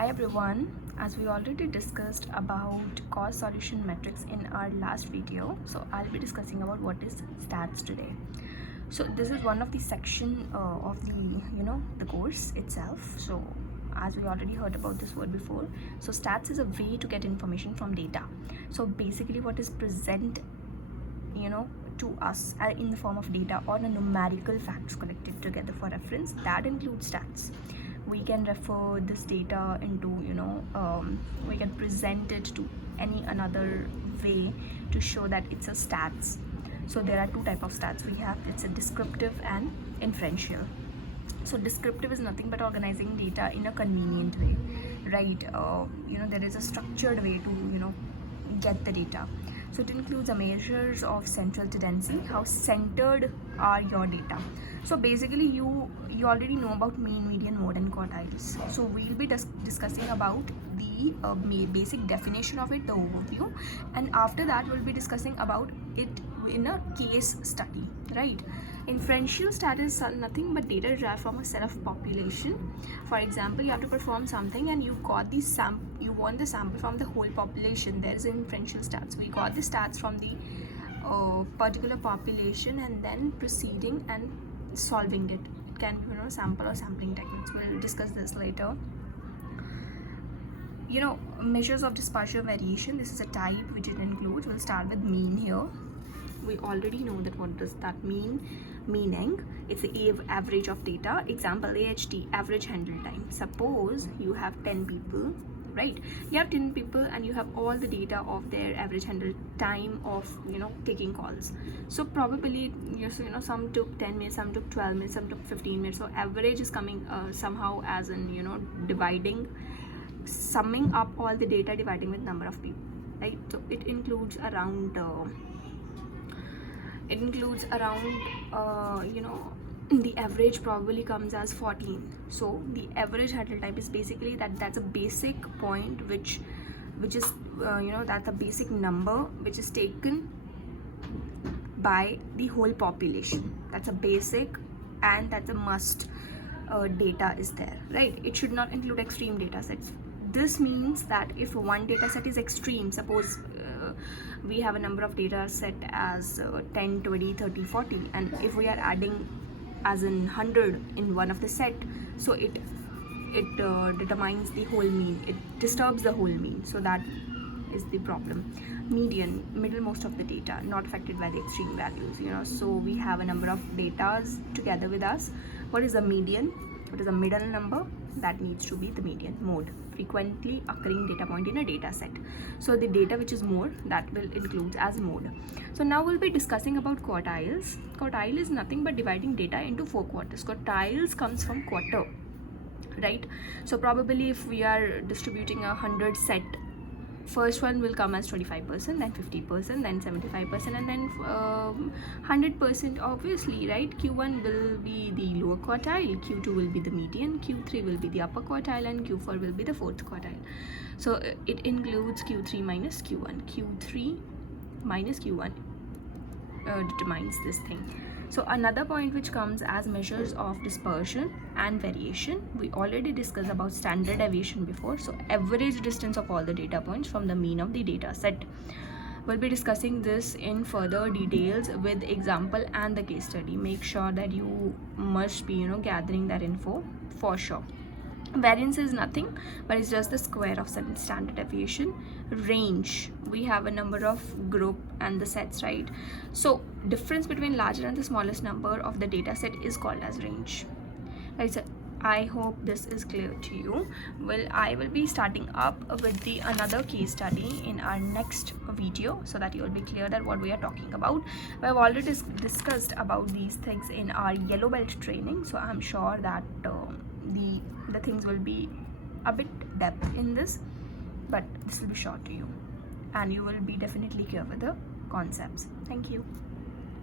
Hi everyone, as we already discussed about cost solution metrics in our last video, so I'll be discussing about what is stats today. So this is one of the section of the course itself. So as we already heard about this word before, so stats is a way to get information from data. So basically what is present to us in the form of data or the numerical facts collected together for reference, that includes stats. We can refer this data into we can present it to any another way to show that it's a stats. So there are two type of stats we have. It's a descriptive and inferential. So descriptive is nothing but organizing data in a convenient way, right? There is a structured way to get the data. So it includes a measures of central tendency, how centered are your data. So basically you already know about mean, median, mode and quartiles. So we'll be discussing about the basic definition of it, the overview, and after that we'll be discussing about it in a case study, right? Inferential stat is nothing but data derived from a set of population. For example, you have to perform something and you got the you want the sample from the whole population. There is inferential stats. We got the stats from the particular population and then proceeding and solving it. It can be sample or sampling techniques. We'll discuss this later. Measures of dispersion variation. This is a type which it includes. We'll start with mean here. We already know that what does that mean. Meaning it's the average of data. Example, AHT, average handle time. Suppose you have 10 people, right? You have 10 people and you have all the data of their average handle time of taking calls. So probably some took 10 minutes, some took 12 minutes, some took 15 minutes. So average is coming somehow as in summing up all the data, dividing with number of people, right? So it includes around the average probably comes as 14. So the average handle type is basically that's a basic point which is that's a basic number which is taken by the whole population. That's a basic and that's a must data is there, right? It should not include extreme data sets. This means that if one data set is extreme, suppose we have a number of data set as 10, 20, 30, 40, and if we are adding as in 100 in one of the set, so it determines the whole mean, it disturbs the whole mean. So that is the problem. Median, middle most of the data, not affected by the extreme values. So we have a number of datas together with us. What is the median? What is a middle number? That needs to be the median. Mode, frequently occurring data point in a data set. So the data which is more, that will include as mode. So now we'll be discussing about quartiles. Quartile is nothing but dividing data into 4 quarters. Quartiles comes from quarter, right? So probably if we are distributing 100 set, first one will come as 25%, then 50%, then 75%, and then 100%, obviously, right? Q1 will be the lower quartile, Q2 will be the median, Q3 will be the upper quartile, and Q4 will be the fourth quartile. So it includes Q3 minus Q1. Q3 minus Q1 determines this thing. So another point which comes as measures of dispersion and variation, we already discussed about standard deviation before. So average distance of all the data points from the mean of the data set. We'll be discussing this in further details with example and the case study. Make sure that you must be gathering that info for sure. Variance is nothing but it's just the square of standard deviation. Range, we have a number of group and the sets, right? So difference between larger and the smallest number of the data set is called as range, right? So I hope this is clear to you. Well, I will be starting up with another case study in our next video so that you will be clear that what we are talking about. We have already discussed about these things in our yellow belt training, so I'm sure that the things will be a bit depth in this, but this will be short to you and you will be definitely clear with the concepts. Thank you.